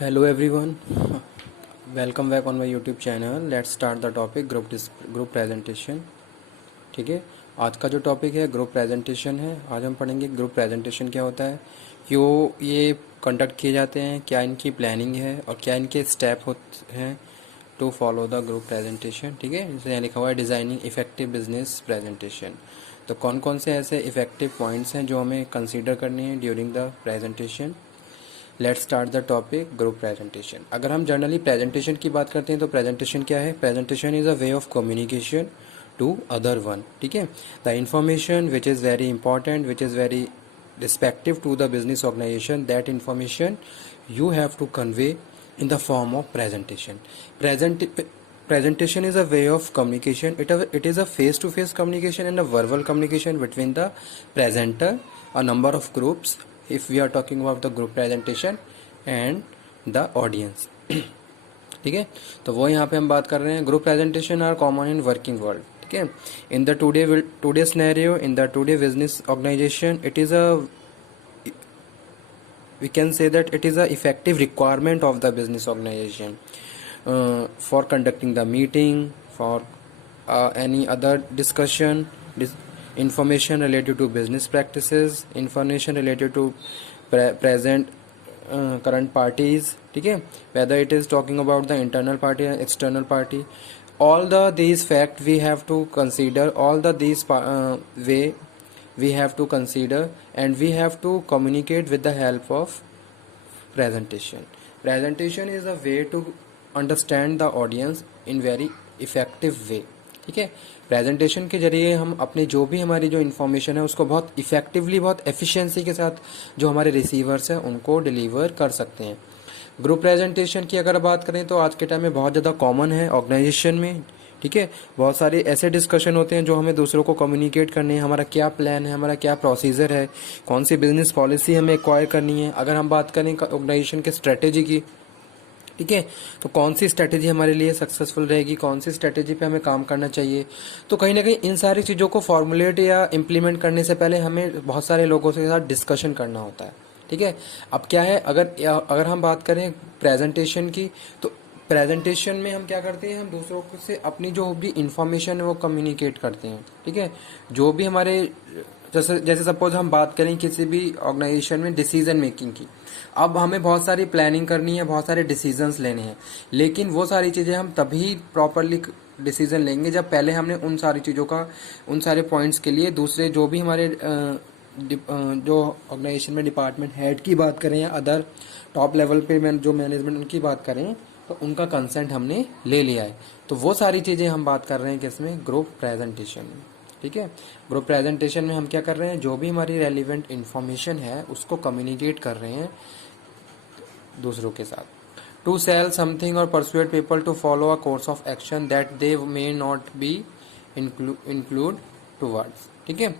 Hello everyone, welcome back on my YouTube channel. Let's start the topic group presentation. ठीक है, आज का जो टॉपिक है ग्रुप प्रेजेंटेशन है. आज हम पढ़ेंगे ग्रुप प्रेजेंटेशन क्या होता है, क्यों ये कंडक्ट किए जाते हैं, क्या इनकी प्लानिंग है और क्या इनके स्टेप होते हैं to follow the group presentation. ठीक है, जैसे यहाँ लिखा हुआ है डिज़ाइनिंग इफेक्टिव बिजनेस प्रेजेंटेशन. तो कौन कौन से ऐसे इफेक्टिव पॉइंट्स हैं जो हमें कंसीडर करने हैं during the presentation. Let's start the topic group presentation. अगर हम जनरली प्रेजेंटेशन की बात करते हैं तो प्रेजेंटेशन क्या है. Presentation is a way of communication to other one. ठीक है, the information which is very important, which is very respective to the business organisation, that information you have to convey in the form of presentation. Presentation is a way of communication. It is a face-to-face communication and a verbal communication between the presenter, a number of groups, if we are talking about the group presentation, and the audience. ठीक है, तो वो यहाँ पे हम बात कर रहे हैं. Group presentation are common in working world. ठीक है, in the today scenario, in the today business organisation, it is a we can say that it is a effective requirement of the business organization for conducting the meeting, for any other discussion, information related to business practices, information related to present current parties. ठीक है, whether it is talking about the internal party or external party, all these fact we have to consider, all these way we have to consider, and we have to communicate with the help of presentation. Presentation is a way to understand the audience in very effective way. ठीक है, presentation के जरिए हम अपनी जो भी हमारी जो इन्फॉर्मेशन है उसको बहुत इफेक्टिवली, बहुत एफिशिएंसी के साथ जो हमारे रिसीवर्स हैं उनको डिलीवर कर सकते हैं. ग्रुप प्रेजेंटेशन की अगर बात करें तो आज के टाइम में बहुत ज़्यादा कॉमन है ऑर्गेनाइजेशन में. ठीक है, बहुत सारे ऐसे डिस्कशन होते हैं जो हमें दूसरों को कम्युनिकेट करने हैं. हमारा क्या प्लान है, हमारा क्या प्रोसीजर है, कौन सी बिजनेस पॉलिसी हमें एक्वायर करनी है. अगर हम बात करें ऑर्गेनाइजेशन के स्ट्रेटेजी की, ठीक है, तो कौन सी स्ट्रेटेजी हमारे लिए सक्सेसफुल रहेगी, कौन सी स्ट्रेटेजी पे हमें काम करना चाहिए. तो कहीं ना कहीं इन सारी चीज़ों को फॉर्मुलेट या इम्प्लीमेंट करने से पहले हमें बहुत सारे लोगों के साथ डिस्कशन करना होता है. ठीक है, अब क्या है, अगर हम बात करें प्रेजेंटेशन की, तो प्रेजेंटेशन में हम क्या करते हैं, हम दूसरों से अपनी जो भी इंफॉर्मेशन है वो कम्युनिकेट करते हैं. ठीक है, जो भी हमारे जैसे सपोज हम बात करें किसी भी ऑर्गेनाइजेशन में डिसीजन मेकिंग की. अब हमें बहुत सारी प्लानिंग करनी है, बहुत सारे डिसीजंस लेने हैं, लेकिन वो सारी चीज़ें हम तभी प्रॉपरली डिसीजन लेंगे जब पहले हमने उन सारी चीज़ों का, उन सारे पॉइंट्स के लिए दूसरे जो भी हमारे जो ऑर्गेनाइजेशन में डिपार्टमेंट हेड की बात करें या अदर टॉप लेवल पे जो मैनेजमेंट उनकी बात करें, तो उनका कंसेंट हमने ले लिया है. तो वो सारी चीज़ें हम बात कर रहे हैं किसमें, ग्रुप प्रेजेंटेशन में. ठीक है, ग्रुप प्रेजेंटेशन में हम क्या कर रहे हैं, जो भी हमारी रेलिवेंट इन्फॉर्मेशन है उसको कम्युनिकेट कर रहे हैं दूसरों के साथ. टू सेल समथिंग और persuade people to follow a course of action that they may not be include towards. ठीक है,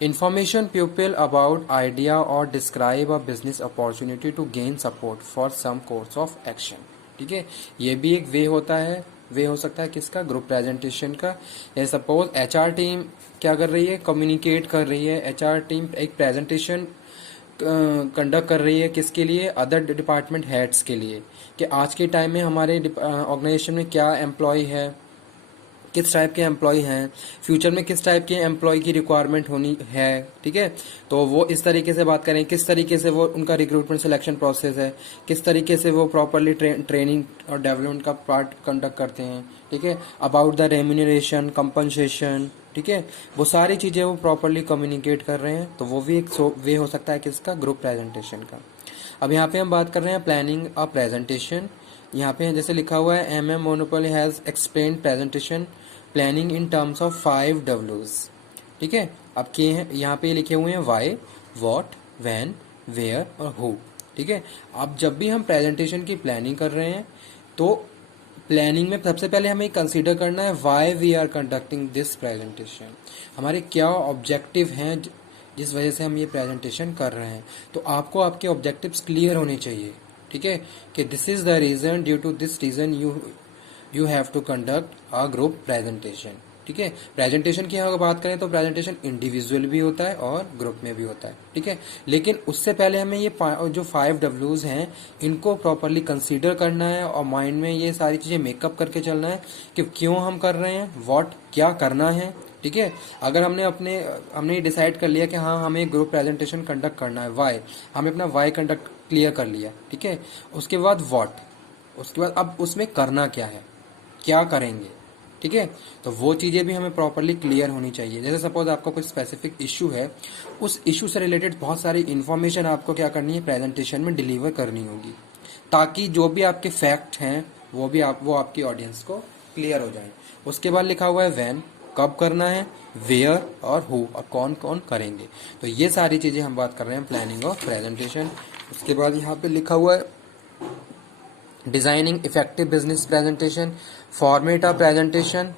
information people about idea or describe a business opportunity to gain support for some course of action. ठीक है, ये भी एक वे होता है, वे हो सकता है किसका, ग्रुप प्रेजेंटेशन का. जैसे सपोज एचआर टीम क्या कर रही है, कम्युनिकेट कर रही है. एचआर टीम एक प्रेजेंटेशन कंडक्ट कर रही है किसके लिए, अदर डिपार्टमेंट हेड्स के लिए, कि आज के टाइम में हमारे ऑर्गेनाइजेशन में क्या एम्प्लॉय है, किस टाइप के एम्प्लॉय हैं, फ्यूचर में किस टाइप के एम्प्लॉय की रिक्वायरमेंट होनी है. ठीक है, तो वो इस तरीके से बात करें, किस तरीके से वो उनका रिक्रूटमेंट सिलेक्शन प्रोसेस है, किस तरीके से वो प्रॉपरली ट्रेनिंग और डेवलपमेंट का पार्ट कंडक्ट करते हैं. ठीक है, अबाउट द रेम्यूनरेशन, कंपनसेशन. ठीक है, वो सारी चीज़ें वो प्रॉपरली कम्युनिकेट कर रहे हैं. तो वो भी एक वे हो सकता है किसका, ग्रुप प्रेजेंटेशन का. अब यहाँ पे हम बात कर रहे हैं प्लानिंग अ प्रेजेंटेशन. यहाँ पे जैसे लिखा हुआ है, MM monopoly has explain presentation planning in terms of 5 Ws. ठीक है, अब के हैं यहाँ पे लिखे हुए हैं वाई, वॉट, वैन, वेयर और हु. ठीक है, अब जब भी हम प्रेजेंटेशन की प्लानिंग कर रहे हैं तो प्लानिंग में सबसे पहले हमें कंसीडर करना है why we are conducting this presentation. हमारे क्या ऑब्जेक्टिव हैं जिस वजह से हम ये प्रेजेंटेशन कर रहे हैं. तो आपको आपके ऑब्जेक्टिव्स क्लियर होने चाहिए. ठीक है, कि this is the reason, due to this reason you have to conduct a group presentation. ठीक है। प्रेजेंटेशन की अगर बात करें तो प्रेजेंटेशन इंडिविजुअल भी होता है और ग्रुप में भी होता है, ठीक है। लेकिन उससे पहले हमें ये जो 5 Ws हैं इनको प्रॉपरली कंसीडर करना है और माइंड में ये सारी चीज़ें मेकअप करके चलना है कि क्यों हम कर रहे हैं, व्हाट क्या करना है, ठीक है। अगर हमने ये डिसाइड कर लिया कि हाँ हमें ग्रुप प्रेजेंटेशन कंडक्ट करना है, वाई, हमें अपना वाई कंडक्ट क्लियर कर लिया, ठीक है। उसके बाद व्हाट, उसके बाद अब उसमें करना क्या है, क्या करेंगे, ठीक है। तो वो चीज़ें भी हमें प्रॉपरली क्लियर होनी चाहिए। जैसे सपोज आपका कोई स्पेसिफिक इशू है, उस इशू से रिलेटेड बहुत सारी इन्फॉर्मेशन आपको क्या करनी है, प्रेजेंटेशन में डिलीवर करनी होगी, ताकि जो भी आपके फैक्ट हैं वो आपकी ऑडियंस को क्लियर हो जाए। उसके बाद लिखा हुआ है व्हेन, कब करना है, वेयर और हु, और कौन कौन करेंगे। तो ये सारी चीज़ें हम बात कर रहे हैं प्लानिंग ऑफ प्रेजेंटेशन। उसके बाद यहाँ पे लिखा हुआ है designing effective business presentation, format of presentation.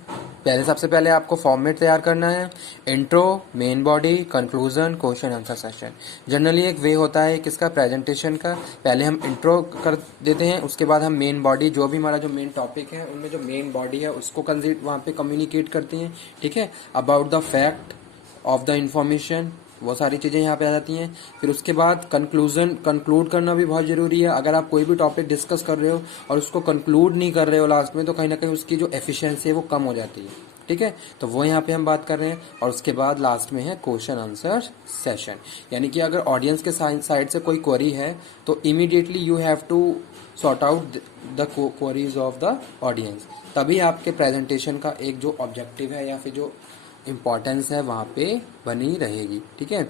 सबसे पहले आपको फॉर्मेट तैयार करना है, intro, main body, conclusion, question answer session. Generally एक वे होता है किसका, प्रेजेंटेशन का। पहले हम इंट्रो कर देते हैं, उसके बाद हम मेन बॉडी, जो भी हमारा जो मेन टॉपिक है उनमें जो मेन बॉडी है उसको वहाँ पे कम्युनिकेट करते हैं, ठीक है, about the fact of the information, वो सारी चीज़ें यहाँ पे आ जाती हैं। फिर उसके बाद कंक्लूड करना भी बहुत ज़रूरी है। अगर आप कोई भी टॉपिक डिस्कस कर रहे हो और उसको कंक्लूड नहीं कर रहे हो लास्ट में, तो कहीं ना कहीं उसकी जो एफिशिएंसी है वो कम हो जाती है, ठीक है। तो वो यहाँ पे हम बात कर रहे हैं। और उसके बाद लास्ट में है क्वेश्चन आंसर सेशन, यानी कि अगर ऑडियंस के साइड से कोई क्वेरी है तो immediately you have to sort out the queries of the audience, तभी आपके प्रेजेंटेशन का एक जो ऑब्जेक्टिव है या फिर जो इम्पॉर्टेंस है वहाँ पे बनी रहेगी, ठीक है।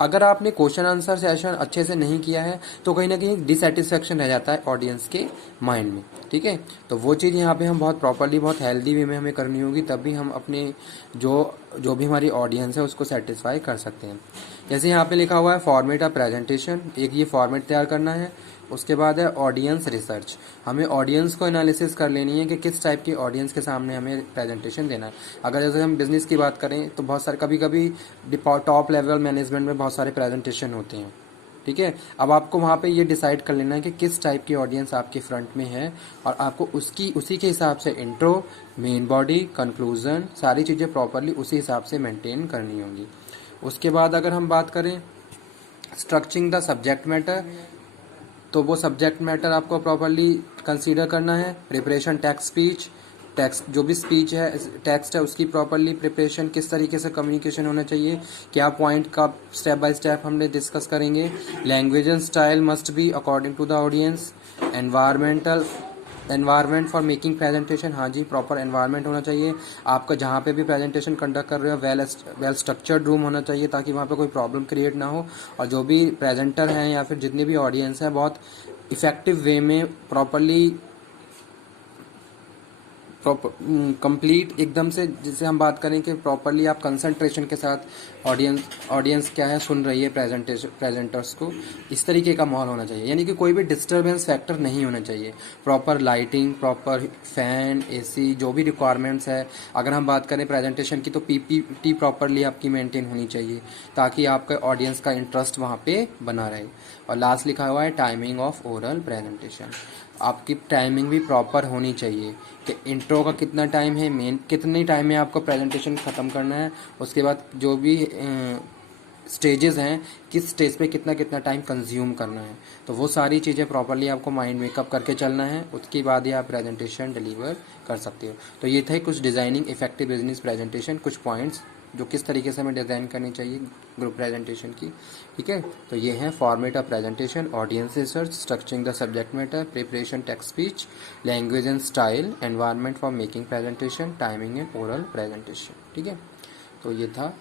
अगर आपने क्वेश्चन आंसर सेशन अच्छे से नहीं किया है तो कहीं ना कहीं डिससेटिस्फेक्शन रह जाता है ऑडियंस के माइंड में, ठीक है। तो वो चीज़ यहाँ पे हम बहुत प्रॉपरली, बहुत हेल्दी वे में हमें करनी होगी, तभी हम अपने जो भी हमारी ऑडियंस है उसको सेटिस्फाई कर सकते हैं। जैसे यहाँ पे लिखा हुआ है फॉर्मेट ऑफ प्रेजेंटेशन, एक ये फॉर्मेट तैयार करना है। उसके बाद है ऑडियंस रिसर्च, हमें ऑडियंस को एनालिसिस कर लेनी है कि किस टाइप की ऑडियंस के सामने हमें प्रेजेंटेशन देना है। अगर जैसे हम बिजनेस की बात करें तो बहुत सारे, कभी कभी टॉप लेवल मैनेजमेंट में बहुत सारे प्रेजेंटेशन होते हैं, ठीक है। अब आपको वहाँ पे ये डिसाइड कर लेना है कि किस टाइप की ऑडियंस आपके फ्रंट में है, और आपको उसी के हिसाब से इंट्रो, मेन बॉडी, कंक्लूजन, सारी चीज़ें प्रॉपरली उसी हिसाब से मेंटेन करनी होंगी। उसके बाद अगर हम बात करें स्ट्रक्चरिंग द सब्जेक्ट मैटर, तो वो सब्जेक्ट मैटर आपको प्रॉपरली कंसीडर करना है। प्रिपरेशन टेक्स्ट जो भी स्पीच है, टेक्स्ट है, उसकी प्रॉपरली प्रिपरेशन, किस तरीके से कम्युनिकेशन होना चाहिए, क्या पॉइंट का स्टेप बाय स्टेप हमने डिस्कस करेंगे। Language and style must be according to the audience. Environment for making presentation, हाँ जी, प्रॉपर एनवायरनमेंट होना चाहिए। आपका जहाँ पे भी प्रेजेंटेशन कंडक्ट कर रहे हो वेल स्ट्रक्चर्ड रूम होना चाहिए, ताकि वहाँ पे कोई प्रॉब्लम क्रिएट ना हो, और जो भी प्रेजेंटर हैं या फिर जितनी भी ऑडियंस है बहुत इफेक्टिव वे में प्रॉपरली कंप्लीट एकदम से, जिसे हम बात करें कि प्रॉपरली आप कंसंट्रेशन के साथ ऑडियंस क्या है सुन रही है प्रेजेंटर्स को, इस तरीके का माहौल होना चाहिए। यानी कि कोई भी डिस्टरबेंस फैक्टर नहीं होना चाहिए। Proper lighting, proper fan, AC, जो भी रिक्वायरमेंट्स है। अगर हम बात करें प्रेजेंटेशन की तो पीपीटी प्रॉपरली आपकी मेंटेन होनी चाहिए, ताकि आपका ऑडियंस का इंटरेस्ट वहाँ पे बना रहे। और लास्ट लिखा हुआ है टाइमिंग ऑफ ओरल प्रेजेंटेशन, आपकी टाइमिंग भी प्रॉपर होनी चाहिए कि इंट्रो का कितना टाइम है, मेन कितने टाइम में आपको प्रेजेंटेशन ख़त्म करना है। उसके बाद जो भी स्टेजेस हैं, किस स्टेज पे कितना कितना टाइम कंज्यूम करना है, तो वो सारी चीज़ें प्रॉपरली आपको माइंड मेकअप करके चलना है। उसके बाद ही आप प्रेजेंटेशन डिलीवर कर सकते हो। तो ये थे कुछ डिज़ाइनिंग इफेक्टिव बिजनेस प्रेजेंटेशन, कुछ पॉइंट्स जो किस तरीके से हमें डिज़ाइन करनी चाहिए ग्रुप प्रेजेंटेशन की, ठीक है। तो ये है format of presentation, audience research, structuring the subject matter, preparation text speech, language and style, environment for making presentation, timing and oral presentation, ठीक है। तो ये था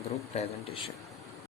ग्रुप प्रेजेंटेशन।